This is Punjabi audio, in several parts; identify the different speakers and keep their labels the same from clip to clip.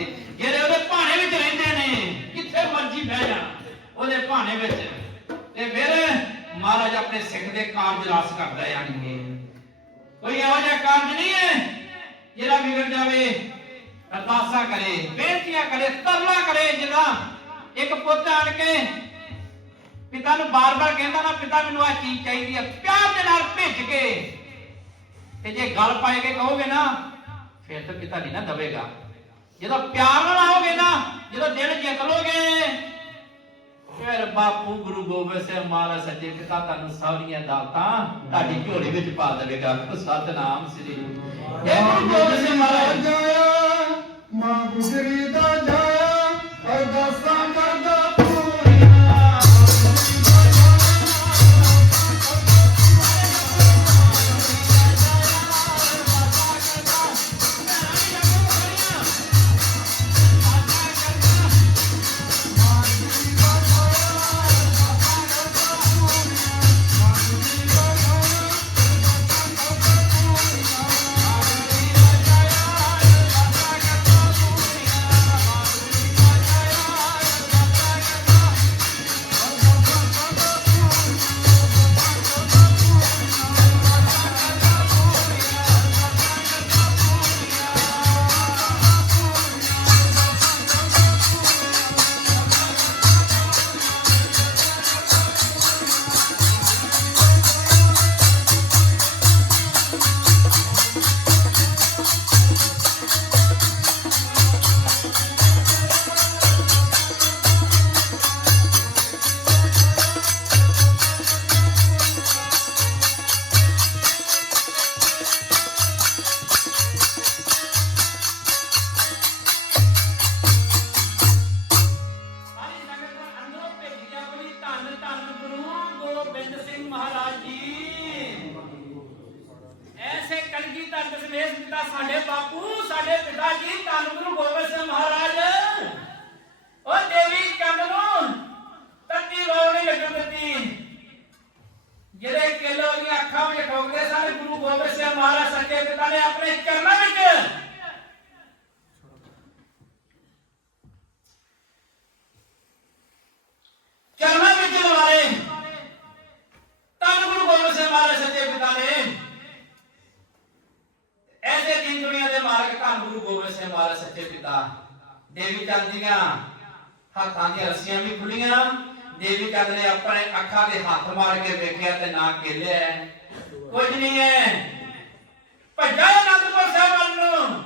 Speaker 1: ਸੱਚੇ ਜਿਹੜੇ ਉਹਦੇ ਭਾਣੇ ਵਿੱਚ ਰਹਿੰਦੇ ਨੇ, ਕਿੱਥੇ ਮਰਜ਼ੀ ਬਹਿ ਜਾਣ ਉਹਦੇ ਭਾਣੇ ਵਿੱਚ। ਤੇ ਫਿਰ ਮਹਾਰਾਜ ਆਪਣੇ ਸਿੱਖ ਦੇ ਕਾਰਜ ਰਸ ਕਰਦਾ ਹੈ ਯਾਨੀ ਕੋਈ ਇਹੋ ਜਿਹਾ ਕਾਰਜ ਨਹੀਂ ਹੈ, ਜਿਹੜਾ ਵਿਗੜ ਜਾਵੇ। ਅਰਦਾਸਾਂ ਕਰੇ, ਬੇਨਤੀਆਂ ਕਰੇ ਤਰਲਾ ਕਰੇ ਜਿਹਦਾ ਇੱਕ ਪੁੱਤ ਆਣ ਕੇ ਪਿਤਾ ਨੂੰ ਬਾਰ-ਬਾਰ ਕਹਿੰਦਾ ਨਾ, ਪਿਤਾ, ਮੈਨੂੰ ਆ ਚੀਜ਼ ਚਾਹੀਦੀ ਹੈ, ਪਿਆਰ ਦੇ ਨਾਲ ਭੇਜ ਕੇ। ਤੇ ਜੇ ਗੱਲ ਪਾਏ ਕੇ ਕਹੋਗੇ ਨਾ, ਫਿਰ ਤਾਂ ਪਿਤਾ ਨਹੀਂ ਨਾ ਦਵੇਗਾ। ਜਦੋਂ ਪਿਆਰ ਨਾਲ ਆਓਗੇ ਨਾ ਜਦੋਂ ਦਿਲ ਜਿੱਤ ਲੋਗੇ ਫਿਰ ਬਾਪੂ ਗੁਰੂ ਗੋਬਿੰਦ ਸਿੰਘ ਮਹਾਰਾਜ ਸੱਚੇ ਪਿਤਾ ਤੁਹਾਨੂੰ ਸਾਰੀਆਂ ਦਾਤਾਂ ਤੁਹਾਡੀ ਝੋਲੀ ਵਿੱਚ ਪਾ ਦੇਵੇਗਾ ਸਤਨਾਮ ਸ੍ਰੀ ਇਹ ਗੁਰੂ ਗੋਬਿੰਦ ਸਿੰਘ ਮਹਾਰਾਜ।
Speaker 2: ਜਾਇਆ ਮਾਂ ਗੁਜਰੀ ਦਾ ਜਾਇਆ ਅਰਦਾਸਾਂ
Speaker 1: ਦੇਵੀ ਚੰਦ ਦੀਆਂ ਹੱਥਾਂ ਦੀਆਂ ਰੱਸੀਆਂ ਵੀ ਖੁੱਲੀਆਂ। ਦੇਵੀ ਚੰਦ ਨੇ ਆਪਣੇ ਅੱਖਾਂ ਦੇ ਹੱਥ ਮਾਰ ਕੇ ਵੇਖਿਆ ਤੇ ਨਾ ਖੇਲਿਆ। ਕੁਝ ਨਹੀਂ ਹੈ। ਭੱਜਾ ਅਨੰਦਪੁਰ ਸਾਹਿਬ ਵੱਲ ਨੂੰ।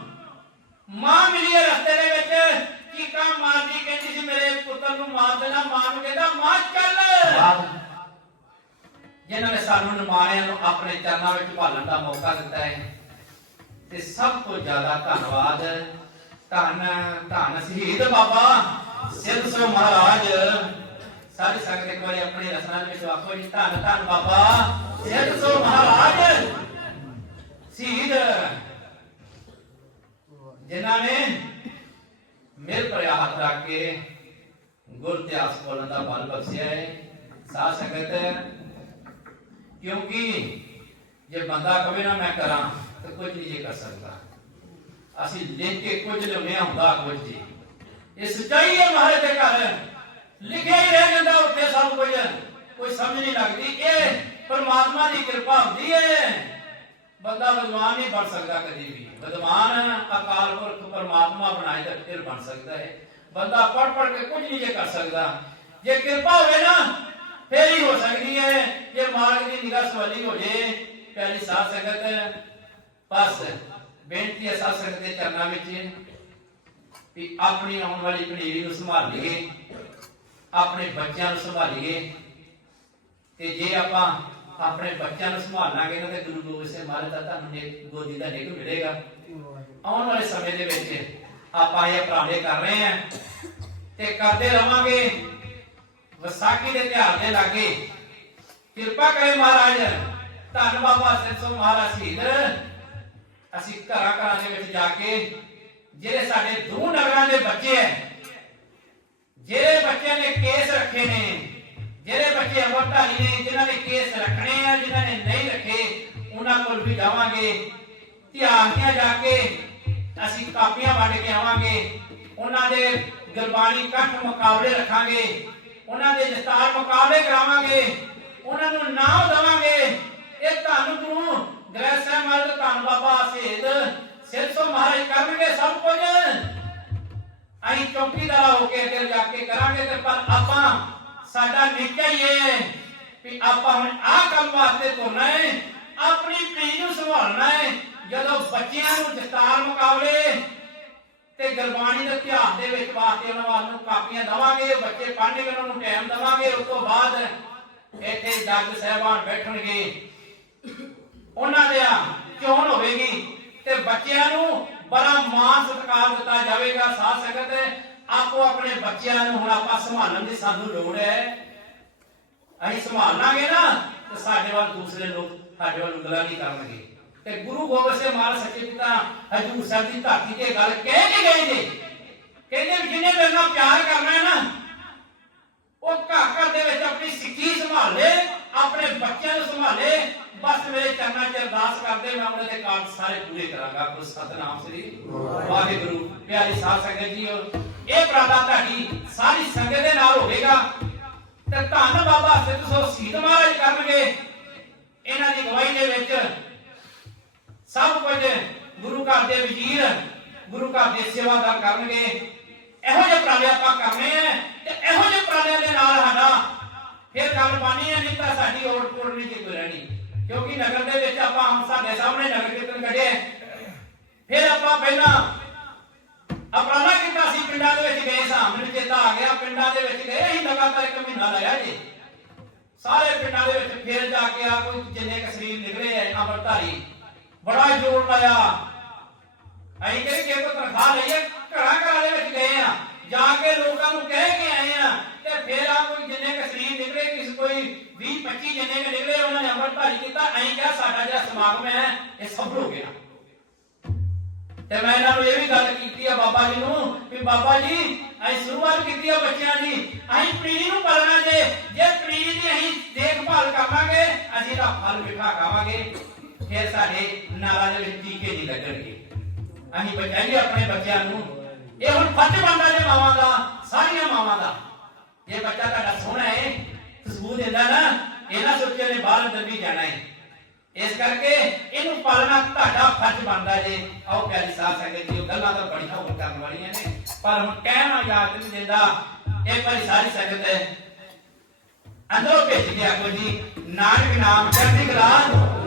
Speaker 1: ਮਾਂ ਮਿਲੀ ਰਸਤੇ ਦੇ ਵਿੱਚ। ਚੀਕਾਂ ਮਾਰਦੀ ਕਹਿੰਦੀ ਸੀ ਮੇਰੇ ਪੁੱਤਰ ਨੂੰ ਮਾਰ ਦੇਣਾ ਮਾਂ ਨੂੰ ਕਹਿੰਦਾ ਮਾਂ ਚੱਲ। ਜਿਨ੍ਹਾਂ ਨੇ ਸਾਨੂੰ ਨਿਮਾਣਿਆਂ ਨੂੰ ਆਪਣੇ ਚਰਨਾਂ ਵਿੱਚ ਭਾਲਣ ਦਾ ਮੌਕਾ ਦਿੱਤਾ ਹੈ। ਤੇ ਸਭ ਤੋਂ ਜ਼ਿਆਦਾ ਧੰਨਵਾਦ ਧੰਨ ਧੰਨ ਸ਼ਹੀਦ ਬਾਬਾ ਸਿੱਧ ਸੋ ਮਹਾਰਾਜ। ਸਾਰੀ ਸੰਗਤ ਇੱਕ ਵਾਰੀ ਆਪਣੀ ਰਸਨਾ ਵਿੱਚ ਆਖੋ ਜੀ, ਧੰਨ ਧੰਨ ਬਾਬਾ ਸਿੱਧ ਸੋ ਮਹਾਰਾਜ। ਸ਼ਹੀਦ। ਜਿਨ੍ਹਾਂ ਨੇ ਮਿਲ ਭਰਿਆ ਹੱਥ ਰੱਖ ਕੇ ਗੁਰ ਇਤਿਹਾਸ ਬੋਲਣ ਦਾ ਬਲ ਬਖਸ਼ਿਆ ਹੈ। ਸਾਧ ਸੰਗਤ, ਕਿਉਂਕਿ ਜੇ ਬੰਦਾ ਕਵੇ ਨਾ ਮੈਂ ਕਰਾਂ, ਤਾਂ ਕੁਝ ਨਹੀਂ ਜੇ ਕਰ ਸਕਦਾ। ਅਸੀਂ ਲਿਖ ਕੇ ਕੁਝ ਲਿਆਉਂਦੇ ਹੁੰਦਾ ਕੁਝ ਜੀ। ਇਹ ਸੱਚਾਈ ਹੈ ਮਹਾਰਾਜ ਦੇ ਘਰ। ਲਿਖਿਆ ਹੀ ਰਹਿ ਜਾਂਦਾ ਉੱਤੇ ਸਭ ਕੁਝ। ਕੋਈ ਸਮਝ ਨਹੀਂ ਲੱਗਦੀ। ਇਹ ਪਰਮਾਤਮਾ ਦੀ ਕਿਰਪਾ ਹੁੰਦੀ ਹੈ। ਬੰਦਾ ਵਿਦਵਾਨ ਨਹੀਂ ਬਣ ਸਕਦਾ ਕਦੀ ਵੀ। ਵਿਦਵਾਨ ਅਕਾਲ ਪੁਰਖ ਪਰਮਾਤਮਾ ਬਣਾਏ ਤਾਂ ਫਿਰ ਬਣ ਸਕਦਾ ਹੈ। ਬੰਦਾ ਪੜ ਪੜ ਕੇ ਕੁਝ ਨਹੀਂ ਜੇ ਕਰ ਸਕਦਾ। ਜੇ ਕਿਰਪਾ ਹੋਵੇ ਨਾ, ਫੇਰ ਹੀ ਹੋ ਸਕਦੀ ਹੈ। ਜੇ ਮਾਲਕ ਦੀ ਨਿਗਾਹ ਸਵਾਲੀ ਹੋ ਜੇ ਪਿਆਰੀ ਸਾਧ ਸੰਗਤ, ਬਸ। ਬੇਨਤੀ ਹੈ ਸਾਧ ਸੰਗਤ ਦੇ ਚਰਨਾਂ ਵਿੱਚ ਵੀ ਆਪਣੀ ਆਉਣ ਵਾਲੀ ਪੀੜ੍ਹੀ ਨੂੰ ਸੰਭਾਲੀਏ ਆਪਣੇ ਬੱਚਿਆਂ ਨੂੰ ਸੰਭਾਲੀਏ ਤੇ ਜੇ ਆਪਾਂ ਆਪਣੇ ਬੱਚਿਆਂ ਨੂੰ ਸੰਭਾਲਾਂਗੇ ਨਾ ਤੇ ਗੁਰੂ ਗੋਬਿੰਦ ਸਿੰਘ ਮਹਾਰਾਜ ਦਾ ਤੁਹਾਨੂੰ ਨੇ ਗੋਦੀ ਦਾ ਨਿਕ ਮਿਲੇਗਾ। ਆਉਣ ਵਾਲੇ ਸਮੇਂ ਦੇ ਵਿੱਚ ਆਪਾਂ ਇਹ ਉਪਰਾਲੇ ਕਰ ਰਹੇ ਹਾਂ ਤੇ ਕਰਦੇ ਰਵਾਂਗੇ। ਵਿਸਾਖੀ ਦੇ ਤਿਉਹਾਰ ਦੇ ਲਾਗੇ ਕਿਰਪਾ ਕਰੇ ਮਹਾਰਾਜ। ਧੰਨ ਬਾਬਾ ਸਿਰਸੋ ਮਹਾਰਾਜ ਸ਼ਹੀਦ। ਅਸੀਂ ਘਰਾਂ ਘਰਾਂ ਦੇ ਵਿੱਚ ਜਾ ਕੇ ਜਿਹੜੇ ਸਾਡੇ ਦੋ ਨਗਰਾਂ ਦੇ ਬੱਚੇ ਐ, ਜਿਹੜੇ ਬੱਚਿਆਂ ਨੇ ਕੇਸ ਰੱਖੇ ਨੇ, ਜਿਹੜੇ ਬੱਚੇ ਅਮਰਧਾਰੀ ਨੇ, ਜਿਨ੍ਹਾਂ ਨੇ ਕੇਸ ਰੱਖਣੇ ਆ, ਜਿਨ੍ਹਾਂ ਨੇ ਨਹੀਂ ਰੱਖੇ, ਉਹਨਾਂ ਕੋਲ ਵੀ ਜਾਵਾਂਗੇ। ਧਿਆਨੀਆਂ ਜਾ ਕੇ ਅਸੀਂ ਕਾਪੀਆਂ ਵੰਡ ਕੇ ਆਵਾਂਗੇ। ਉਹਨਾਂ ਦੇ ਗੁਰਬਾਣੀ ਕੰਠ ਮੁਕਾਬਲੇ ਰੱਖਾਂਗੇ। ਉਹਨਾਂ ਦੇ ਦਸਤਾਰ ਮੁਕਾਬਲੇ ਕਰਾਵਾਂਗੇ। ਉਹਨਾਂ ਨੂੰ ਨਾਮ ਦੇਵਾਂਗੇ। ਆਪਾਂ ਹੁਣ ਆਹ ਕੰਮ ਵਾਸਤੇ ਤੁਰਨਾ ਹੈ, ਆਪਣੀ ਪੀੜ੍ਹੀ ਨੂੰ ਸੰਭਾਲਣਾ ਹੈ। ਜਦੋਂ ਬੱਚਿਆਂ ਨੂੰ ਦਸਤਾਰ ਮੁਕਾਬਲੇ ਤੇ ਗੁਰਬਾਣੀ ਦੇ ਇਤਿਹਾਸ ਦੇ ਵਿੱਚ ਵਾਸਤੇ ਉਹਨਾਂ ਵੱਲ ਨੂੰ ਕਾਪੀਆਂ ਦਵਾਂਗੇ, ਬੱਚੇ ਪੜ੍ਹਨਗੇ ਉਹਨਾਂ ਨੂੰ ਟਾਈਮ ਦਵਾਂਗੇ, ਉਸ ਤੋਂ ਬਾਅਦ ਇੱਥੇ ਜੱਜ ਸਾਹਿਬਾਨ ਬੈਠਣਗੇ। ਉਹਨਾਂ ਦੇ ਚੋਣ ਹੋਵੇਗੀ ਤੇ ਬੱਚਿਆਂ ਨੂੰ ਬੜਾ ਮਾਣ ਸਤਿਕਾਰ ਦਿੱਤਾ ਜਾਵੇਗਾ। ਸਾਧ ਸੰਗਤ ਆਪੋ ਆਪਣੇ ਬੱਚਿਆਂ ਨੂੰ ਹੁਣ ਆਪਾਂ ਸੰਭਾਲਣ ਦੀ ਸਾਨੂੰ ਲੋੜ ਹੈ। ਅਸੀਂ ਸੰਭਾਲਾਂਗੇ ਨਾ, ਤੇ ਸਾਡੇ ਵੱਲ ਦੂਸਰੇ ਲੋਕ ਸਾਡੇ ਵੱਲ ਉਂਗਲਾਂ ਨਹੀਂ ਕਰਨਗੇ। ਤੇ ਗੁਰੂ ਗੋਬਿੰਦ ਸਿੰਘ ਮਹਾਰਾਜ ਸੱਚੇ ਪਿਤਾ, ਹਜੂਰ ਸਾਹਿਬ ਦੀ ਧਰਤੀ ਤੇ ਗੱਲ ਕਹਿ ਕੇ ਗਏ ਨੇ। ਕਹਿੰਦੇ ਵੀ ਜਿਹਨੇ ਮੇਰੇ ਨਾਲ ਪਿਆਰ ਕਰਨਾ ਹੈ ਨਾ, ਉਹ ਘਰ ਘਰ ਦੇ ਵਿੱਚ ਆਪਣੀ ਸਿੱਖੀ ਸੰਭਾਲੇ, ਆਪਣੇ ਬੱਚਿਆਂ ਨੂੰ ਸੰਭਾਲੇ। ਬਸ ਮੇਰੇ ਚਰਨਾਂ 'ਚ ਅਰਦਾਸ ਕਰਦੇ, ਮੈਂ ਉਹਨਾਂ ਦੇ ਕਾਰਜ ਸਾਰੇ ਪੂਰੇ ਕਰਾਂਗਾ। ਗੁਰੂ ਸਤਨਾਮ ਸ੍ਰੀ ਵਾਹਿਗੁਰੂ। ਪਿਆਰੀ ਸਾਧ ਸੰਗਤ ਜੀ ਇਹ ਪ੍ਰਾਰਥਨਾ ਤੁਹਾਡੀ ਸਾਰੀ ਸੰਗਤ ਦੇ ਨਾਲ ਹੋਵੇਗਾ। ਤੇ ਧੰਨ ਬਾਬਾ ਸਿੱਧ ਸੋ ਸ਼ਹੀਦ ਮਹਾਰਾਜ ਕਰਨਗੇ। ਇਹਨਾਂ ਦੀ ਗਵਾਹੀ ਦੇ ਵਿੱਚ ਸਭ ਕੁਝ ਗੁਰੂ ਘਰ ਦੇ ਵਜ਼ੀਰ, ਗੁਰੂ ਘਰ ਦੇ ਸੇਵਾਦਾਰ ਕਰਨਗੇ। ਇਹੋ ਜਿਹੇ ਪ੍ਰਾਲੇ ਆਪਾਂ ਕਰਨੇ ਆ ਤੇ ਇਹੋ ਜਿਹੇ ਪ੍ਰਾਲਿਆਂ ਦੇ ਨਾਲ ਸਾਡਾ ਫਿਰ ਗੱਲ ਬਾਣੀ ਹੈ ਨਹੀਂ ਤਾਂ ਸਾਡੀ ਓਟ ਕੋਟ ਨਹੀਂ ਜੇ ਕੋਈ ਰਹਿਣੀ। ਕਿਉਂਕਿ ਨਗਰ ਦੇ ਵਿੱਚ ਆਪਾਂ ਹੁਣ ਸਾਡੇ ਸਾਹਮਣੇ ਨਗਰ ਕੀਰਤਨ ਕੱਢਿਆ ਫਿਰ ਆਪਾਂ ਪਹਿਲਾਂ ਅਪਰਾਧਾ ਕੀਤਾ ਸੀ, ਪਿੰਡਾਂ ਦੇ ਵਿੱਚ ਗਏ ਸਾਂ ਮੈਨੂੰ ਚੇਤਾ ਆ ਗਿਆ, ਪਿੰਡਾਂ ਦੇ ਵਿੱਚ ਗਏ, ਅਸੀਂ ਲਗਾਤਾਰ ਇੱਕ ਮਹੀਨਾ ਲਾਇਆ ਜੀ। ਸਾਰੇ ਪਿੰਡਾਂ ਦੇ ਵਿੱਚ ਫਿਰ ਜਾ ਕੇ ਆ, ਕੋਈ ਜਿੰਨੇ ਕ ਨਿਕਲੇ ਐ ਅਮਰਧਾਰੀ ਬੜਾ ਜੋਰ ਲਾਇਆ। ਅਸੀਂ ਕਿਹੜੀ ਕਿ ਤਨਖਾਹ ਲਈਏ, ਘਰਾਂ ਘਰਾਂ ਦੇ ਵਿੱਚ ਗਏ ਆ, ਜਾ ਕੇ ਲੋਕਾਂ ਨੂੰ ਕਹਿ ਕੇ ਆਏ ਆ, ਤੇ ਫਿਰ ਆ ਕੋਈ ਜਿੰਨੇ ਕ ਨਿਕਲੇ, ਕਿਸ ਕੋਈ 20 25 ਜਿੰਨੇ ਨਿਕਲੇ, ਉਹਨਾਂ ਨੇ ਅਮਰਧਾਰੀ ਕੀਤਾ ਐਂ ਕਿਹਾ ਸਾਡਾ ਜਿਹੜਾ ਸਮਾਗਮ ਹੈ, ਇਹ ਸਫਲ ਹੋ ਗਿਆ। ਤੇ ਮੈਂ ਇਹਨਾਂ ਨੂੰ ਇਹ ਵੀ ਗੱਲ ਕੀਤੀ ਆ ਬਾਬਾ ਜੀ ਨੂੰ ਵੀ ਬਾਬਾ ਜੀ, ਅਸੀਂ ਸ਼ੁਰੂਆਤ ਕੀਤੀ ਆ ਬੱਚਿਆਂ ਦੀ। ਅਸੀਂ ਪੀੜੀ ਨੂੰ ਪਾਲਣਾ ਜੇ। ਜੇ ਪੀੜੀ ਦੀ ਅਸੀਂ ਦੇਖਭਾਲ ਕਰਾਂਗੇ ਅਸੀਂ ਦਾ ਫਲ ਮਿੱਠਾ ਖਾਵਾਂਗੇ। ਫਿਰ ਸਾਡੇ ਨਾਲਾਂ ਦੇ ਵਿੱਚ ਟੀਕੇ ਨਹੀਂ ਲੱਗਣਗੇ। ਅਸੀਂ ਬਚਾਈਏ ਆਪਣੇ ਬੱਚਿਆਂ ਨੂੰ। ਇਹ ਹੁਣ ਫਰਜ਼ ਬਣਦਾ ਜੇ ਮਾਵਾਂ ਦਾ, ਸਾਰੀਆਂ ਮਾਵਾਂ ਦਾ। ਜੇ ਬੱਚਾ ਤੁਹਾਡਾ ਸੋਹਣਾ ਹੈ ਖੁਸ਼ਬੂ ਦਿੰਦਾ ਨਾ, ਇਹਨਾਂ ਸੋਚਿਆ ਨੇ ਬਾਹਰ ਅੰਦਰ ਵੀ ਜਾਣਾ ਹੈ ਇਸ ਕਰਕੇ ਇਹਨੂੰ ਪਾਲਣਾ ਤੁਹਾਡਾ ਫਰਜ਼ ਬਣਦਾ ਜੇ। ਆਓ ਪਿਆਰੀ ਸਾਧ ਸੰਗਤ ਜੀ, ਉਹ ਗੱਲਾਂ ਤਾਂ ਬੜੀਆਂ ਹੋਰ ਕਰਨ ਵਾਲੀਆਂ ਨੇ। ਪਰ ਹੁਣ ਕਹਿਣਾ ਯਾਦ ਨਹੀਂ ਦਿੰਦਾ। ਇਹ ਵਾਰੀ ਸਾਰੀ ਸੰਗਤ ਹੈ ਅੰਦਰੋਂ ਭੇਜ ਗਿਆ ਕੋਈ ਜੀ ਨਾਨਕ ਨਾਮ ਚੜ੍ਹਦੀ ਕਲਾ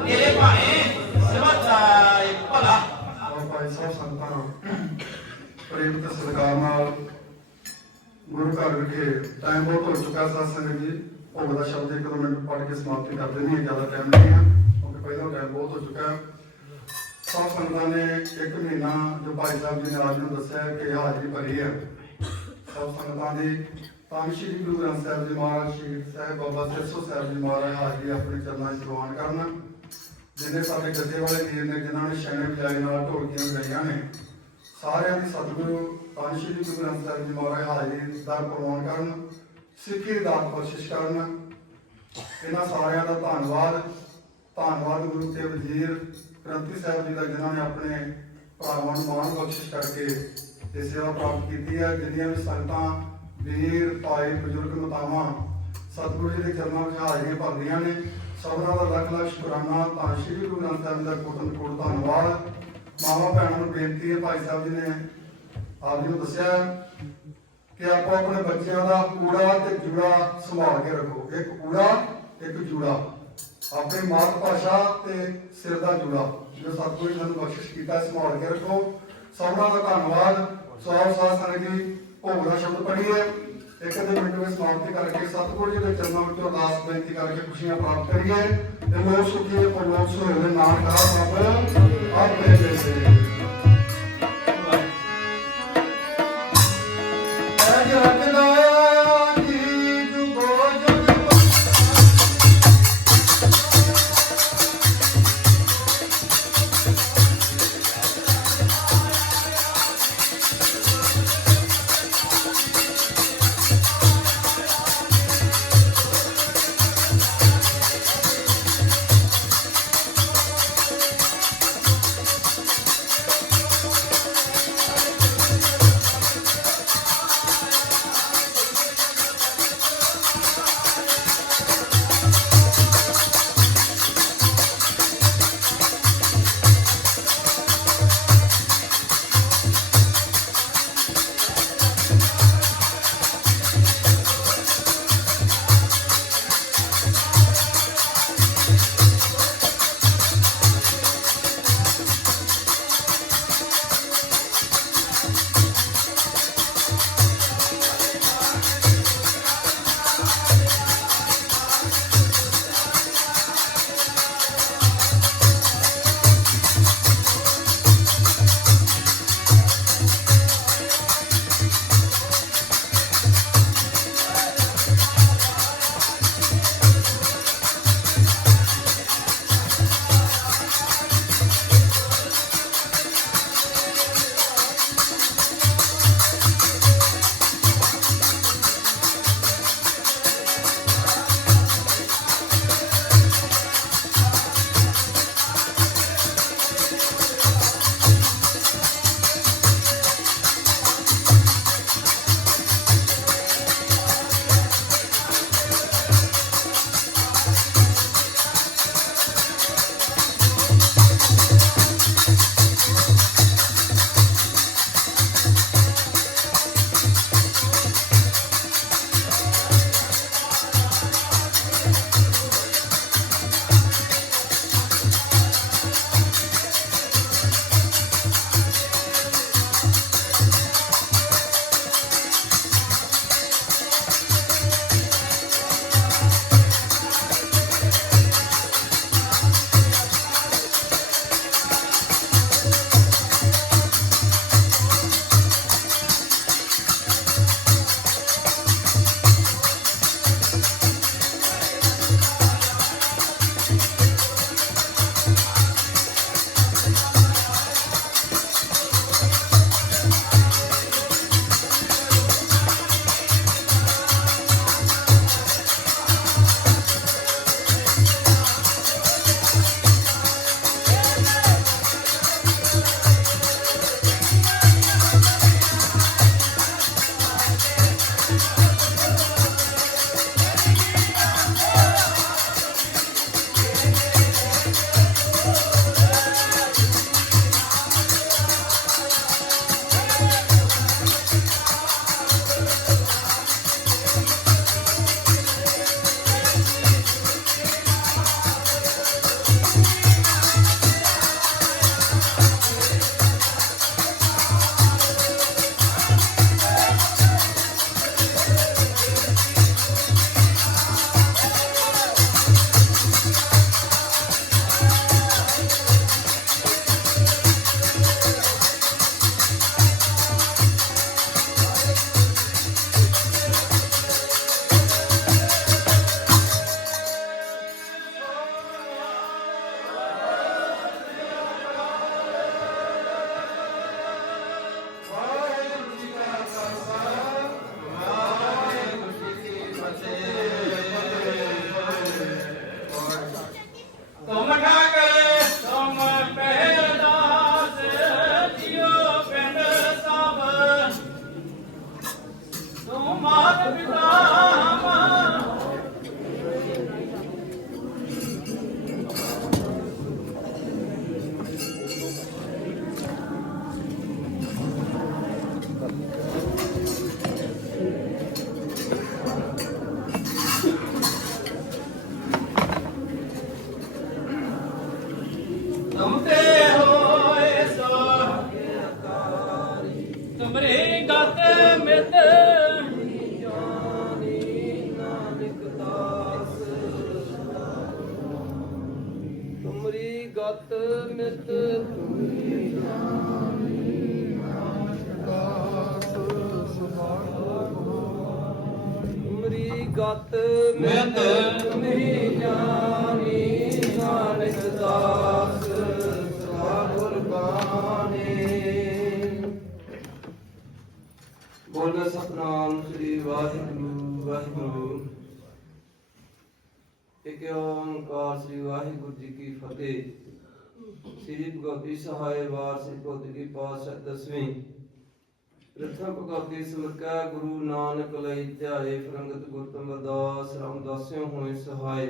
Speaker 1: ਤੇਰੇ ਭਾਣੇ ਸਵਾਸਾਈ ਭਲਾ।
Speaker 2: ਔਰ ਭਾਈ ਸਾਹਿਬ, ਸੰਤਾਂ ਪ੍ਰੇਮ ਤੇ ਸਤਿਕਾਰ ਨਾਲ ਗੁਰੂ ਘਰ ਵਿਖੇ ਟਾਈਮ ਬਹੁਤ ਹੋ ਚੁੱਕਾ ਸਾਧ ਸੰਗਤ ਜੀ। ਭੋਗ ਦਾ ਸ਼ਬਦ ਇੱਕ ਦੋ ਮਿੰਟ ਪੜ੍ਹ ਕੇ ਸਮਾਪਤੀ ਕਰ ਦੇਣੀ ਹੈ, ਜ਼ਿਆਦਾ ਟਾਈਮ ਨਹੀਂ ਹੈ। ਕਿਉਂਕਿ ਪਹਿਲਾਂ ਟਾਈਮ ਬਹੁਤ ਹੋ ਚੁੱਕਾ ਹੈ। ਸਾਧ ਸੰਗਤਾਂ ਨੇ ਇੱਕ ਮਹੀਨਾ ਜੋ ਭਾਈ ਸਾਹਿਬ ਜੀ ਨੇ ਨੂੰ ਦੱਸਿਆ ਕਿ ਹਾਜ਼ਰੀ ਭਰੀ ਹੈ। ਸਭ ਸੰਗਤਾਂ ਦੀ ਤਾਂ ਸ਼੍ਰੀ ਗੁਰੂ ਗ੍ਰੰਥ ਸਾਹਿਬ ਜੀ ਮਹਾਰਾਜ ਸ਼ਹੀਦ ਸਾਹਿਬ ਬਾਬਾ ਸਿਰਸੋ ਸਾਹਿਬ ਜੀ ਮਹਾਰਾਜ ਹਾਜ਼ਰੀ ਆਪਣੇ ਚਰਨਾਂ 'ਚ ਪ੍ਰਵਾਨ ਕਰਨ। ਜਿਹਨੇ ਸਾਡੇ ਗੱਦੇ ਵਾਲੇ ਵੀਰ ਨੇ, ਜਿਨ੍ਹਾਂ ਨੇ ਸ਼ੈਣੇ ਵਜਾਏ ਨਾਲ ਢੋਲਕੀਆਂ ਵਜਾਈਆਂ ਨੇ, ਸਾਰਿਆਂ ਦੀ ਸਤਿਗੁਰੂ ਤਾਂ ਸ਼੍ਰੀ ਗੁਰੂ ਗ੍ਰੰਥ ਸਾਹਿਬ ਜੀ ਮਹਾਰਾਜ ਹਾਜ਼ਰੀ ਦਾ ਪ੍ਰਵਾਨ ਕਰਨ, ਸਿੱਖੀ ਦਾ ਦਾਤ ਕਰਨ। ਇਹਨਾਂ ਸਾਰਿਆਂ ਦਾ ਧੰਨਵਾਦ। ਧੰਨਵਾਦ ਗੁਰੂ ਤੇ ਵਜ਼ੀਰ ਗ੍ਰੰਥੀ ਸਾਹਿਬ ਜੀ ਦਾ, ਜਿਨ੍ਹਾਂ ਨੇ ਆਪਣੇ ਭਰਾਵਾਂ ਨੂੰ ਮਾਣ ਬਖਸ਼ਿਸ਼ ਕਰਕੇ ਇਹ ਸੇਵਾ ਪ੍ਰਾਪਤ ਕੀਤੀ ਹੈ, ਜਿੰਨੀਆਂ ਵੀ ਸੰਗਤਾਂ, ਵੀਰ, ਭਾਈ, ਬਜ਼ੁਰਗ, ਮਤਾਵਾਂ, ਸਤਿਗੁਰੂ ਜੀ ਦੇ ਚਰਨਾਂ ਵਿੱਚ ਹਾਜ਼ਰੀਆਂ ਭਰਦੀਆਂ ਨੇ, ਸਭਨਾਂ ਦਾ ਲੱਖ ਲੱਖ ਸ਼ੁਕਰਾਨਾ। ਤਾਂ ਸ਼੍ਰੀ ਗੁਰੂ ਗ੍ਰੰਥ ਸਾਹਿਬ ਦਾ ਕੋਟਨ ਕੋਟ ਧੰਨਵਾਦ। ਮਾਵਾ ਭੈਣਾਂ ਨੂੰ ਬੇਨਤੀ ਹੈ, ਭਾਈ ਸਾਹਿਬ ਜੀ ਨੇ ਆਪ ਜੀ ਨੂੰ ਦੱਸਿਆ ਕਿ ਆਪੋ ਆਪਣੇ ਬੱਚਿਆਂ ਦਾ ਕੂੜਾ ਤੇ ਜੂੜਾ ਸੰਭਾਲ ਕੇ ਰੱਖੋ। ਇੱਕ ਕੂੜਾ, ਇੱਕ ਜੂੜਾ। ਆਪਣੀ ਮਾਤ ਭਾਸ਼ਾ ਤੇ ਸਿਰ ਦਾ ਜੂੜਾ, ਜੋ ਸਤਿਗੁਰੂ ਜੀ ਸਾਨੂੰ ਬਖਸ਼ਿਸ਼ ਕੀਤਾ ਸੰਭਾਲ ਕੇ ਰੱਖੋ। ਸਭਨਾਂ ਦਾ ਧੰਨਵਾਦ। ਸੋ ਆਓ ਸਾਧ ਭੋਗ ਦਾ ਸ਼ਬਦ ਪੜ੍ਹੀਏ। ਇੱਕ ਦੇ ਮਿੰਟ ਵਿੱਚ ਸਮਾਪਤੀ ਕਰਕੇ ਸਤਿਗੁਰੂ ਜੀ ਦੇ ਚਰਨਾਂ ਵਿੱਚ ਅਰਦਾਸ ਬੇਨਤੀ ਕਰਕੇ ਖੁਸ਼ੀਆਂ ਪ੍ਰਾਪਤ ਕਰੀਏ। ਤੇ ਲੋਕ ਸੁਖੀ ਤੇ ਸੁਹੇਲੇ ਨਾਮ ਕਰਾ ਪ੍ਰਭ ਆਪੇ ਦੇ ਅਜ
Speaker 1: ਗਤ ਮਿਤ
Speaker 3: ਤੁਮਰੀ ਜਾਨੀ ਨਾਨਕ ਦਾਸ ਸਤਿਗੁਰ ਬਾਣੀ। ਬੋਲ ਸਤਨਾਮ ਸ੍ਰੀ ਵਾਹਿਗੁਰੂ ਵਾਹਿਗੁਰੂ। ਇਕ ਓੰਕਾਰ ਸ੍ਰੀ ਵਾਹਿਗੁਰੂ ਜੀ ਕੀ ਫਤਿਹ। ਸ੍ਰੀ ਭਗਵਤੀ ਸਹਾਇ ਵਾਰ ਭਗਵਤੀ ਕੀ ਪਾਤਸ਼ਾਹ ਦਸਵੀਂ ਪ੍ਰਥਮ ਭਗਵਤੀ ਸਮਰਕਾ ਗੁਰੂ ਨਾਨਕ ਲਈ ਧਿਆਏ ਫਰੰਗਤ ਗੁਰਤਮ ਅਰਦਾਸ ਰਾਮਦਾਸਿਓ ਹੋਏ ਸਹਾਇ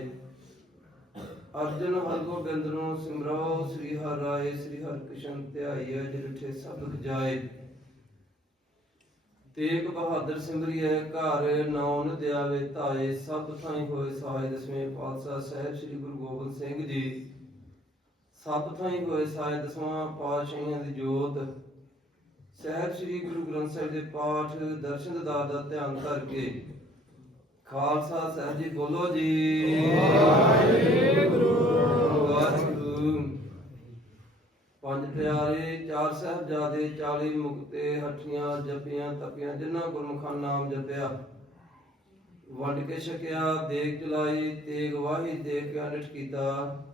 Speaker 3: ਅਰਜਨ ਹਰਗੋਬਿੰਦ ਨੂੰ ਸਿਮਰੋ ਸ੍ਰੀ ਹਰਿ ਰਾਏ, ਸ੍ਰੀ ਹਰਿਕ੍ਰਿਸ਼ਨ ਧਿਆਈਐ ਜਿਠੇ ਸਭ ਜਾਏ। ਤੇਗ ਬਹਾਦਰ ਸਿਮਰਿਐ, ਘਰ ਨਾਉਨ ਦਿਆਵੇ ਧਾਏ, ਸਭ ਥਾਈ ਹੋਏ ਸਹਾਇ ਦਸਵੇਂ ਪਾਤਸ਼ਾਹ ਸਾਹਿਬ ਸ੍ਰੀ ਗੁਰੂ ਗੋਬਿੰਦ ਸਿੰਘ ਜੀ। ਸਭ ਥਾਈ ਹੋਏ ਸਹਾਇ ਦਸਵਾਂ ਪਾਤਸ਼ਾਹੀਆਂ ਦੀ ਜੋਤ। ਸਾਹਿਬ ਸ੍ਰੀ ਗੁਰੂ ਗ੍ਰੰਥ ਸਾਹਿਬ ਦੇ ਪਾਠ, ਦਰਸ਼ਨ ਦਿਦਾਰ ਦਾ ਧਿਆਨ ਕਰਕੇ ਖਾਲਸਾ ਸਾਹਿਬ ਜੀ ਬੋਲੋ ਜੀ। ਵਾਹਿਗੁਰੂ। ਵਾਹਿਗੁਰੂ ਪੰਜ ਪਿਆਰੇ, ਚਾਰ ਸਾਹਿਬਜ਼ਾਦੇ 40 ਮੁਕਤੇ, ਹੱਠੀਆਂ ਜਪੀਆਂ ਤਪੀਆਂ, ਜਿਨ੍ਹਾਂ ਗੁਰਮੁਖਾਂ ਨਾਮ ਜਪਿਆ। ਵੰਡ ਕੇ ਛਕਿਆ ਦੇਖ ਚਲਾਈ, ਤੇਗ ਵਾਹੀ ਦੇਖ ਕੇ ਅਨਿਟ ਕੀਤਾ।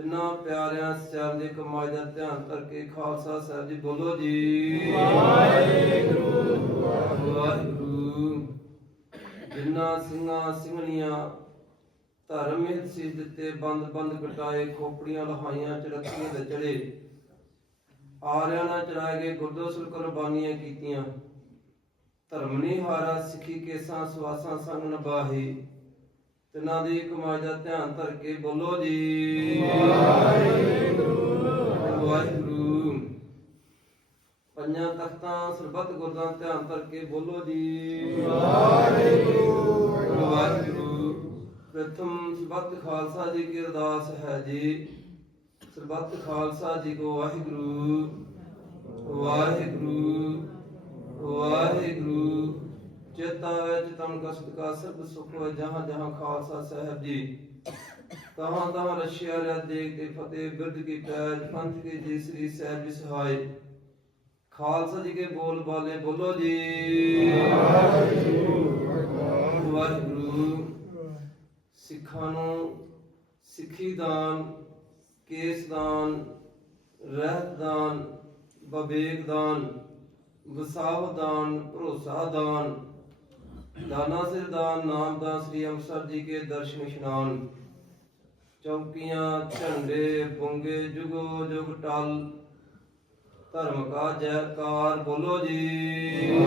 Speaker 3: ਤਿੰਨਾਂ ਪਿਆਰਿਆਂ ਸਿਆਲ ਦੇ ਕਮਾਈ ਦਾ ਧਿਆਨ ਕਰਕੇ ਖਾਲਸਾ ਸਾਹਿਬ ਜੀ ਬੋਲੋ ਜੀ। ਵਾਹਿਗੁਰੂ। ਵਾਹਿਗੁਰੂ ਜਿਨ੍ਹਾਂ ਸਿੰਘਾਂ ਸਿੰਘਣੀਆਂ ਧਰਮ ਹਿਤ ਸੀ ਦਿੱਤੇ, ਬੰਦ ਬੰਦ ਕਟਾਏ, ਖੋਪੜੀਆਂ ਲਹਾਈਆਂ, ਚੜਕੀਆਂ ਦੇ ਚੜੇ, ਆਰਿਆਂ ਨਾਲ ਚੜਾਏ ਗਏ ਗੁਰਦੋਸਲ ਕੁਰਬਾਨੀਆਂ ਕੀਤੀਆਂ। ਧਰਮ ਨਹੀਂ ਹਾਰਾ, ਸਿੱਖੀ ਕੇਸਾਂ ਸਵਾਸਾਂ ਸੰਗ ਨਬਾਹੀ ਤਿਨਾਂ ਦੀ ਕਮਾਈ ਦਾ ਧਿਆਨ ਧਰ ਕੇ ਬੋਲੋ ਜੀ। ਵਾਹਿਗੁਰੂ। ਵਾਹਿਗੁਰੂ ਪੰਜਾਂ ਤਖਤਾਂ, ਸਰਬੱਤ ਗੁਰਦਾਂ ਧਿਆਨ ਧਰ ਕੇ ਬੋਲੋ ਜੀ। ਵਾਹਿਗੁਰੂ। ਵਾਹਿਗੁਰੂ। ਪ੍ਰਥਮ ਸਰਬੱਤ ਖਾਲਸਾ ਜੀ ਕੀ ਅਰਦਾਸ ਹੈ ਜੀ। ਸਰਬੱਤ ਖਾਲਸਾ ਜੀ ਕੋ ਵਾਹਿਗੁਰੂ। ਵਾਹਿਗੁਰੂ। ਵਾਹਿਗੁਰੂ। ਚੇਤਾ ਵਿੱਚ ਤਨ ਕਸਤ ਕਾ ਸਰਬ ਸੁਖ ਹੋਏ ਜਹਾਂ ਜਹਾਂ ਖਾਲਸਾ ਸਾਹਿਬ ਜੀ। ਤਹਾਂ ਤਹਾਂ ਰਸ਼ਿਆ ਰਿਆ ਦੇਖ ਤੇ ਫਤਿਹ, ਬਿਰਧ ਕੀ ਪੈਰ, ਪੰਥ ਕੀ ਜੀ, ਸ੍ਰੀ ਸਾਹਿਬ ਜੀ ਸਹਾਇ। ਖਾਲਸਾ ਜੀ ਕੇ ਬੋਲ ਬਾਲੇ, ਬੋਲੋ ਜੀ। ਵਾਹਿਗੁਰੂ। ਸਿੱਖਾਂ ਨੂੰ ਸਿੱਖੀ ਦਾਨ, ਕੇਸ ਦਾਨ, ਰਹਿਤ ਦਾਨ, ਵਿਵੇਕ ਦਾਨ ਵਸਾਹ ਦਾਨ, ਭਰੋਸਾ ਦਾਨ। ਦਾਨਾ ਸਿਰ ਦਾਨ ਸ੍ਰੀ ਅੰਮ੍ਰਿਤਸਰ ਜੀ ਕੇ ਦਰਸ਼ਨ ਇਸ਼ਨਾਨ। ਚੌਕੀਆਂ, ਝੰਡੇ ਬੁੰਗੇ ਜੁਗੋ, ਜੁਗ ਟਲ। ਧਰਮ ਕਾ ਜੈਕਾਰ ਬੋਲੋ ਜੀ।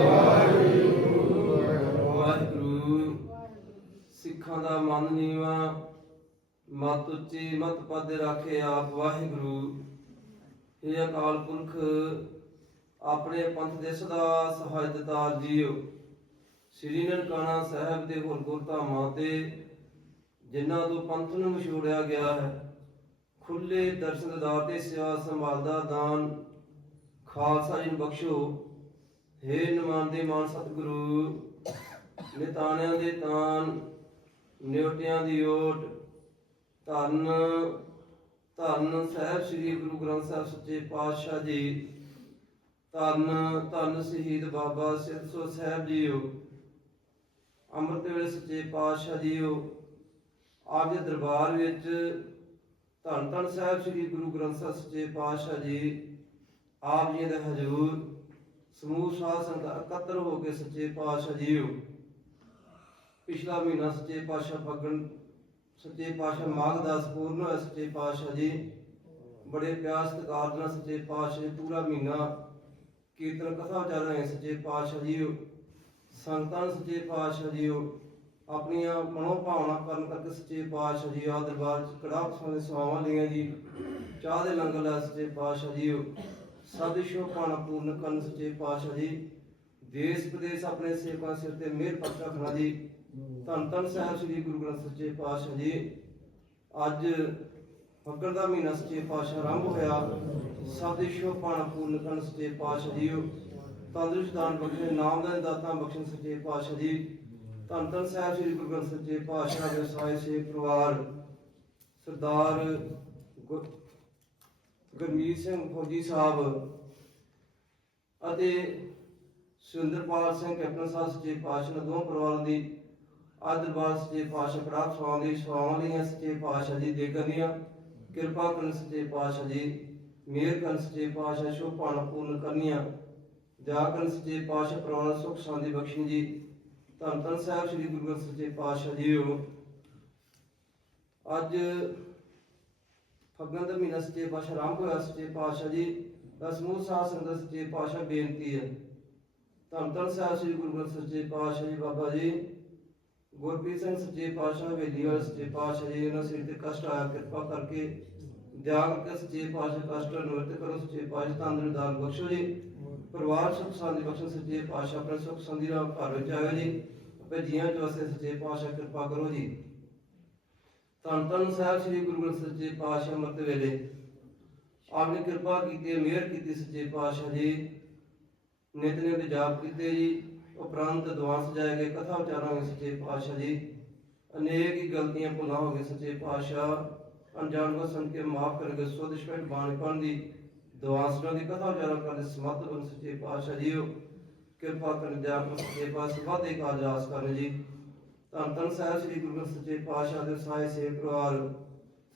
Speaker 3: ਵਾਹਿਗੁਰੂ। ਸਿੱਖਾਂ ਦਾ ਮਨ ਨੀਵਾ, ਮਤ ਉੱਚੀ, ਮਤ ਪਦ ਰਾਖੇ ਆਪ ਵਾਹਿਗੁਰੂ। ਇਹ ਅਕਾਲ ਪੁਰਖ, ਆਪਣੇ ਪੰਥ ਦੇ ਸਦਾ ਸਹਾਇਤਦਾਰ ਜੀਓ। ਸ੍ਰੀ ਨਨਕਾਣਾ ਸਾਹਿਬ ਦੇ ਹੋਰ ਗੁਰਧਾਮਾਂ ਤੇ, ਜਿਨ੍ਹਾਂ ਤੋਂ ਪੰਥ ਨੂੰ ਵਿਛੋੜਿਆ ਗਿਆ ਹੈ ਖੁੱਲੇ ਦਰਸ਼ਨਦਾਰ ਤੇ ਸੇਵਾ ਸੰਭਾਲ ਦਾਨ ਖਾਲਸਾ ਜੀ ਬਖਸ਼ੋ। ਹੇ ਨਮਾਨਦੇ ਮਾਨ ਸਤਿਗੁਰੂ, ਨਿਤਾਣਿਆਂ ਦੇ ਤਾਨ, ਨਿਉਟਿਆਂ ਦੀ ਓਟ, ਧੰਨ ਧੰਨ ਸਾਹਿਬ ਸ੍ਰੀ ਗੁਰੂ ਗ੍ਰੰਥ ਸਾਹਿਬ ਸੱਚੇ ਪਾਤਸ਼ਾਹ ਜੀ। ਧੰਨ ਧੰਨ ਸ਼ਹੀਦ ਬਾਬਾ ਸਿਰਸੋ ਸਾਹਿਬ ਜੀਓ। ਅੰਮ੍ਰਿਤ ਵੇਲੇ ਸੱਚੇ ਪਾਤਸ਼ਾਹ ਜੀਓ, ਆਪ ਦੇ ਦਰਬਾਰ ਵਿੱਚ ਧੰਨ ਧੰਨ ਸਾਹਿਬ ਸ੍ਰੀ ਗੁਰੂ ਗ੍ਰੰਥ ਸਾਹਿਬ ਸੱਚੇ ਪਾਤਸ਼ਾਹ ਜੀ, ਆਪ ਜੀ ਦੇ ਹਜ਼ੂਰ, ਸਮੂਹ ਸਾਧ ਸੰਗਤ ਇਕੱਤਰ ਹੋ ਕੇ ਸੱਚੇ ਪਾਤਸ਼ਾਹ ਜੀਓ। ਪਿਛਲਾ ਮਹੀਨਾ ਸੱਚੇ ਪਾਤਸ਼ਾਹ ਫੱਗਣ, ਸੱਚੇ ਪਾਤਸ਼ਾਹ ਮਾਘ ਦਾ ਸੰਪੂਰਨ ਹੋਇਆ ਸੱਚੇ ਪਾਤਸ਼ਾਹ ਜੀ। ਬੜੇ ਪਿਆਰ ਸਤਿਕਾਰ ਨਾਲ ਸੱਚੇ ਪਾਤਸ਼ਾਹ ਪੂਰਾ ਮਹੀਨਾ ਕੀਰਤਨ ਕਥਾ ਚੱਲ ਰਹੇ ਸੱਚੇ ਪਾਤਸ਼ਾਹ ਜੀਓ। ਸੰਤਾਂ ਨੂੰ ਸੱਚੇ ਪਾਤਸ਼ਾਹ ਜੀਓ, ਆਪਣੀਆਂ ਮਨੋ ਭਾਵਨਾ ਕਰਨ ਕਰਕੇ ਸੱਚੇ ਪਾਤਸ਼ਾਹ ਜੀ ਆ ਦਰਬਾਰ ਚ ਕੜਾ ਪਸਾਂ ਦੇ ਸਵਾਵਾਂ ਲਈਆਂ ਜੀ। ਚਾਹ ਦੇ ਲੰਗਰ ਲੈ ਸੱਚੇ ਪਾਤਸ਼ਾਹ ਜੀਓ। ਸਭ ਸ਼ੋਭਾਣਾ ਪੂਰਨ ਕਰਨ ਸੱਚੇ ਪਾਤਸ਼ਾਹ ਜੀ। ਦੇਸ਼ ਪ੍ਰਦੇਸ਼ ਆਪਣੇ ਸੇਵਾ ਸਿਰ ਤੇ ਮਿਹਰ ਪੱਤ ਰੱਖਣਾ ਜੀ। ਧੰਨ ਧੰਨ ਸਾਹਿਬ ਸ੍ਰੀ ਗੁਰੂ ਗ੍ਰੰਥ ਸੱਚੇ ਪਾਤਸ਼ਾਹ ਜੀ। ਅੱਜ ਫੱਗਣ ਦਾ ਮਹੀਨਾ ਸੱਚੇ ਪਾਤਸ਼ਾਹ ਆਰੰਭ ਹੋਇਆ। ਸਭ ਦੇ ਸ਼ੋਭ ਪੂਰਨ ਕਰਨ ਸੱਚੇ ਪਾਤਸ਼ਾਹ ਜੀਓ। ਤੰਦਰੁਸਤ ਦਾਨ ਬਖਸ਼ੇ, ਨਾਮ ਦਾ ਦਾਤਾ ਬਖਸ਼ਣ ਸੱਚੇ ਪਾਤਸ਼ਾਹ ਜੀ। ਧੰਨ ਧੰਨ ਸਾਹਿਬ ਸ੍ਰੀ ਗੁਰੂ ਗ੍ਰੰਥ ਸੱਚੇ ਪਾਤਸ਼ਾਹ ਦੇ ਸਾਏ ਸੇ ਪਰਿਵਾਰ, ਸਰਦਾਰ ਗੁਰਮੀਤ ਸਿੰਘ ਫੌਜੀ ਸਾਹਿਬ ਅਤੇ ਸੁਰਿੰਦਰਪਾਲ ਸਿੰਘ ਕੈਪਟਨ ਸਾਹਿਬ ਸੱਚੇ ਪਾਤਸ਼ਾਹ ਨੇ ਪਰਿਵਾਰਾਂ ਦੀ ਅੱਜ ਸੱਚੇ ਪਾਤਸ਼ਾਹ ਪ੍ਰਾਪਤ ਸਵਾਂ ਦੀ ਸਵਾਵਾਂ ਦੀਆਂ ਸੱਚੇ ਪਾਤਸ਼ਾਹ ਜੀ, ਦੇ ਕਰਨੀਆਂ। ਕਿਰਪਾ ਕਰਨ ਸੱਚੇ ਪਾਤਸ਼ਾਹ ਜੀ, ਮਿਹਰ ਕਰਨ ਸੱਚੇ ਪਾਤਸ਼ਾਹ, ਸ਼ੁਭ ਪਾਣਾ ਪੂਰਨ ਕਰਨੀਆਂ। ਜਾ ਸੱਚੇ ਪਾਤਸ਼ਾਹ ਪਰਿਵਾਰ ਸੁਖ ਸ਼ਾਂਤੀ ਬਖਸ਼ਣ ਜੀ। ਧੰਨ ਧੰਨ ਸਾਹਿਬ ਸ੍ਰੀ ਗੁਰੂ ਗ੍ਰੰਥ ਸੱਚੇ ਪਾਤਸ਼ਾਹ ਜੀਓ। ਅੱਜ ਫੱਗਣ ਦਾ ਮਹੀਨਾ ਸੱਚੇ ਪਾਤਸ਼ਾਹ ਆਰੰਭ ਹੋਇਆ ਸੱਚੇ ਪਾਤਸ਼ਾਹ ਜੀ। ਦਾ ਸਮੂਹ ਸਾਧ ਸੰਗਤ ਸੱਚੇ ਪਾਤਸ਼ਾਹ ਬੇਨਤੀ ਹੈ। ਧੰਨ ਧੰਨ ਸਾਹਿਬ ਸ੍ਰੀ ਗੁਰੂ ਗ੍ਰੰਥ ਸਾਹਿਬ ਸੱਚੇ ਪਾਤਸ਼ਾਹ ਜੀ ਬਾਬਾ ਜੀ। ਗੁਰਪ੍ਰੀਤ ਸਿੰਘ ਸੱਚੇ ਪਾਤਸ਼ਾਹ, ਹਵੇਲੀ ਵਾਲੇ ਸੱਚੇ ਪਾਤਸ਼ਾਹ ਜੀ, ਇਹਨਾਂ ਸਿਰ ਤੇ ਕਸ਼ਟ ਆਇਆ, ਕਿਰਪਾ ਕਰਕੇ ਜਾਗ ਕੇ ਸੱਚੇ ਪਾਤਸ਼ਾਹ ਕਸ਼ਟ ਨਿਵਰਤ ਕਰੋ, ਸੱਚੇ ਪਾਤਸ਼ਾਹ ਤੰਦਰੁਸਤ ਦਾਨ ਬਖਸ਼ੋ ਜੀ। ਪਰਿਵਾਰ ਸੁਖ ਸ਼ਾਂਤੀ ਬਖਸ਼ੋ ਸੱਚੇ ਪਾਤਸ਼ਾਹ ਆਪਣੇ ਸੁਖ ਸੰਦੀ ਨਾਲ ਘਰ ਵਿੱਚ ਜੀ। ਆਪੇ ਜੀਆਂ ਚ ਵਸੇ ਸੱਚੇ ਪਾਤਸ਼ਾਹ ਕਿਰਪਾ ਕਰੋ ਜੀ। ਧੰਨ ਧੰਨ ਸਾਹਿਬ ਸ੍ਰੀ ਗੁਰੂ ਗ੍ਰੰਥ ਸੱਚੇ ਪਾਤਸ਼ਾਹ ਮਤ ਵੇਲੇ। ਆਪਨੇ ਕਿਰਪਾ ਕੀਤੀ ਹੈ, ਮਿਹਰ ਕੀਤੀ ਸੱਚੇ ਪਾਤਸ਼ਾਹ ਜੀ। ਨਿਤ ਦੇ ਜਾਪ ਕੀਤੇ ਜੀ। ਉਪਰੰਤ ਦੁਆ ਸਜਾਏ ਗਏ ਕਥਾ ਉਚਾਰਾਂਗੇ ਸੱਚੇ ਪਾਤਸ਼ਾਹ ਜੀ। ਅਨੇਕ ਹੀ ਗਲਤੀਆਂ ਭੁੱਲਾਂ ਹੋ ਗਏ ਸੱਚੇ ਪਾਤਸ਼ਾਹ। ਅਣਜਾਣ ਕੋ ਸੁਣ ਕੇ ਮਾਫ ਕਰਗੇ ਸੁਧ ਸਪੈਟ ਬਾਣੀ ਦੀ ਦੁਆ ਦੀ ਕਥਾ ਉਚਾਰਨ ਕਰਨ ਦੇ ਸਮਰਥ ਸੱਚੇ ਪਾਤਸ਼ਾਹ ਜੀਓ। ਕਿਰਪਾ ਕਰ ਦਿਆ ਕਰ ਸੱਚੇ ਪਾਤਸ਼ਾਹ ਵਾਦੇ ਕਾ ਅਰਦਾਸ ਕਰਨ ਜੀ। ਧੰਨ ਧੰਨ ਸਾਹਿਬ ਸ੍ਰੀ ਗੁਰੂ ਗ੍ਰੰਥ ਸੱਚੇ ਪਾਤਸ਼ਾਹ ਦੇ ਸਹਾਇ ਸੇਵ ਪਰਿਵਾਰ,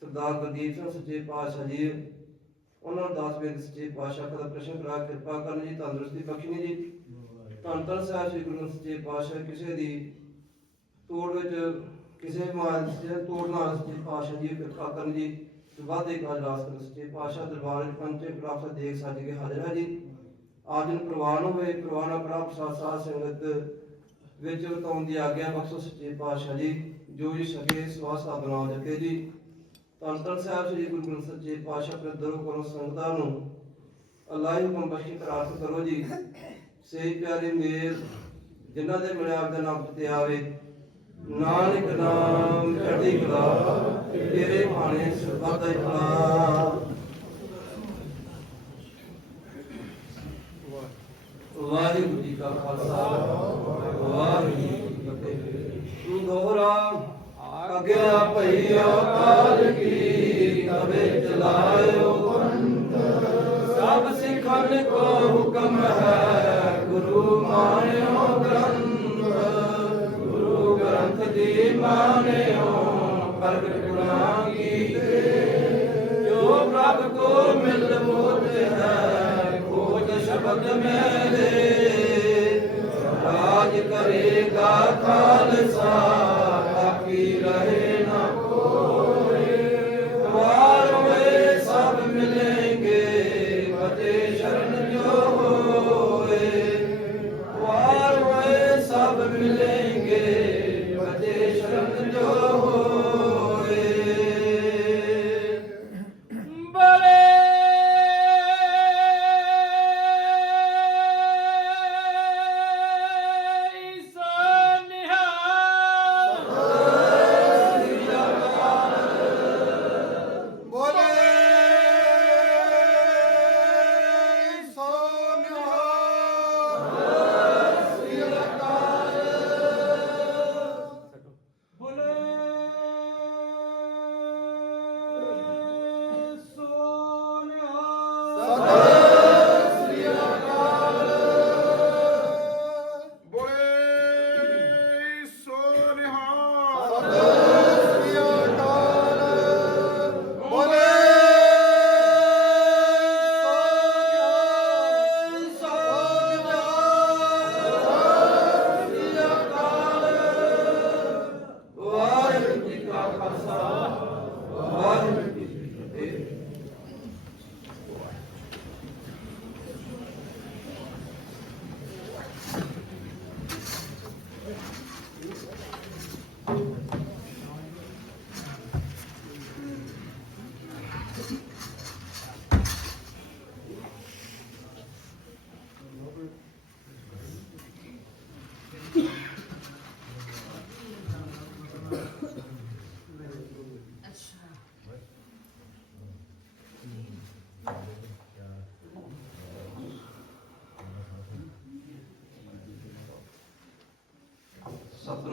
Speaker 3: ਸਰਦਾਰ ਗੁਰਦੀਪ ਸਿੰਘ ਸੱਚੇ ਪਾਤਸ਼ਾਹ ਜੀ। ਉਹਨਾਂ ਨੂੰ ਦਾਸ ਬੇਨਤੀ ਸੱਚੇ ਪਾਤਸ਼ਾਹ ਦਾ ਪ੍ਰਸ਼ਨ ਕਰਾ ਕਿਰਪਾ ਕਰਨ ਜੀ, ਤੰਦਰੁਸਤੀ ਬਖਸ਼ਣੀ ਜੀ। ਧੰਨ ਧੰਨ ਸਾਹਿਬ ਸ੍ਰੀ ਗੁਰੂ ਗ੍ਰੰਥ ਸੱਚੇ ਪਾਤਸ਼ਾਹ ਕਿਸੇ ਦੀ ਤੋੜ ਵਿੱਚ ਕਿਸੇ ਮਾਨ ਜੇ ਤੋੜ ਨਾਲ ਸੱਚੇ ਪਾਤਸ਼ਾਹ ਜੀ ਕਿਰਪਾ ਕਰਨ ਜੀ। ਵਾਦੇ ਕਾ ਅਰਦਾਸ ਕਰਨ ਸੱਚੇ ਪਾਤਸ਼ਾਹ ਦਰਬਾਰ ਵਿੱਚ ਪੰਚੇ ਪ੍ਰਾਪਤ ਦੇਖ ਸੱਜ ਕੇ ਹਾਜ਼ਰ ਹੈ ਜੀ। ਆਜ ਨੂੰ ਪ੍ਰਵਾਨ ਹੋਵੇ ਪ੍ਰਵਾਨਾ ਪ੍ਰਾਪਤ ਸਾਧ ਸਾਧ ਸੰਗਤ ਵਿੱਚ ਵਤਾਉਣ ਦੀ ਆਗਿਆ ਬਖਸ਼ੋ ਸੱਚੇ ਪਾਤਸ਼ਾਹ ਜੀ, ਜੋ ਜੀ ਸਕੇ ਸਵਾਸ ਸਾਧਨਾ ਜਕੇ ਜੀ। ਧੰਨ ਧੰਨ ਸਾਹਿਬ ਸ੍ਰੀ ਗੁਰੂ ਗ੍ਰੰਥ ਸੱਚੇ ਪਾਤਸ਼ਾਹ ਆਪਣੇ ਦਰੋਂ ਕਰੋ ਸੰਗਤਾਂ ਨੂੰ ਅੱਲਾਹ ਹੁਕਮ ਬਖਸ਼ੀ ਪ੍ਰਾਰਥਨਾ ਕਰੋ ਜੀ। ਸਹੀ ਪਿਆਰੇ ਮੇਰ, ਜਿਨ੍ਹਾਂ ਦੇ ਮਿਲਿਆ ਆਪ ਦਾ ਨਾਮ ਤੇ ਆਵੇ ਨਾਨਕ ਨਾਮ ਚੜ੍ਹਦੀ ਕਲਾ, ਤੇਰੇ ਭਾਣੇ ਸਰਬੱਤ ਦਾ ਭਲਾ। ਵਾਹਿਗੁਰੂ ਜੀ ਕਾ ਖਾਲਸਾ, ਵਾਹਿਗੁਰੂ ਜੀ ਕੀ ਫਤਿਹ। ਦੋਹਰਾ ਅਗਿਆ ਭਈਆ ਕਾਲ ਕੀ, ਤਵੇ ਚਲਾਇਓ ਪੰਥ ਸਭ ਸਿੱਖਨ ਕੋ ਹੁਕਮ ਹੈ, ਗੁਰੂ ਮਾਨਿਓ ਮਾਨਿਓ ਪ੍ਰਗਟ ਗੁਰਾਂ ਕੀਤੇ। ਜੋ ਪ੍ਰਭ ਕੋ ਮਿਲ ਮੋਤ ਹੈ, ਖੋਜ ਸ਼ਬਦ ਮੇਰੇ ਰਾਜ ਕਰੇਗਾ ਖਾਲਸਾ।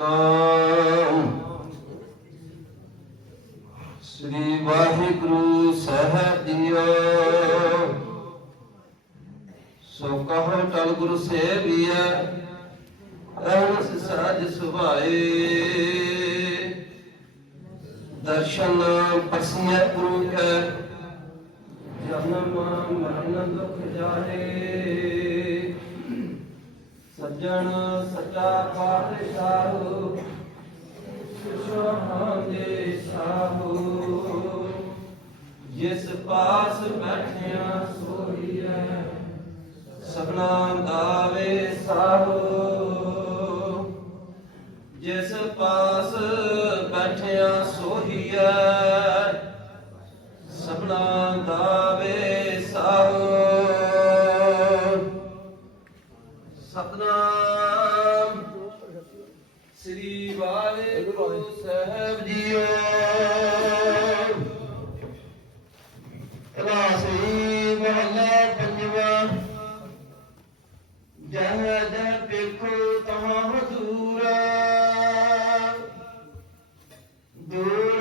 Speaker 4: ਸਤਨਾਮ ਸ੍ਰੀ ਵਾਹਿਗੁਰੂ ਸਾਹਿਬ ਜੀਓ। ਸੋ ਕਹੋ ਟਲ ਗੁਰੂ ਸੇਵੀਐ ਅਹਸ ਸਾਜ ਸੁਭਾਏ ਦਰਸ਼ਨ ਪਰਸੀਐ ਗੁਰੂ ਕੈ ਜਨਮ ਮਰਨ ਦੁਖ ਜਾਏ ਸੱਜਣ ਸੱਚਾ ਪਾਤਸ਼ਾਹ ਸੁਸ਼ਾਹਾਂ ਸਾਹੂ। ਜਿਸ ਪਾਸ ਬੈਠਿਆ ਸੋਈਐ ਸਭਨਾ ਦਾਵੇ ਸਾਹੂ। ਜਿਸ ਪਾਸ ਬੈਠਿਆ ਸੋਹੀਐ, ਸਭਨਾ ਦਾਵੇ ਸਾਹੂ। ਦੇਖੋ ਤਹਾਂ ਹਜ਼ੂਰ। ਦੂਰ